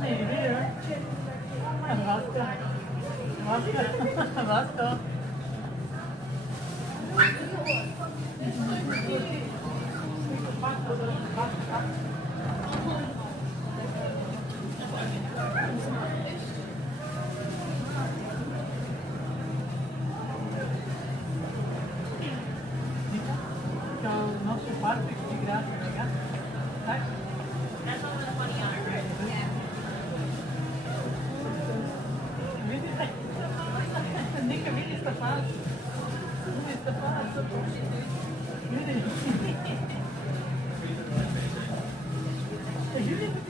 Nee, weer. Basta. Basta. Basta. Ciao, il nostro parco è grazie ragazzi. Dai. Vedi, mica vedi sta faccia. Vedi sta faccia. Vedi. Aiutami.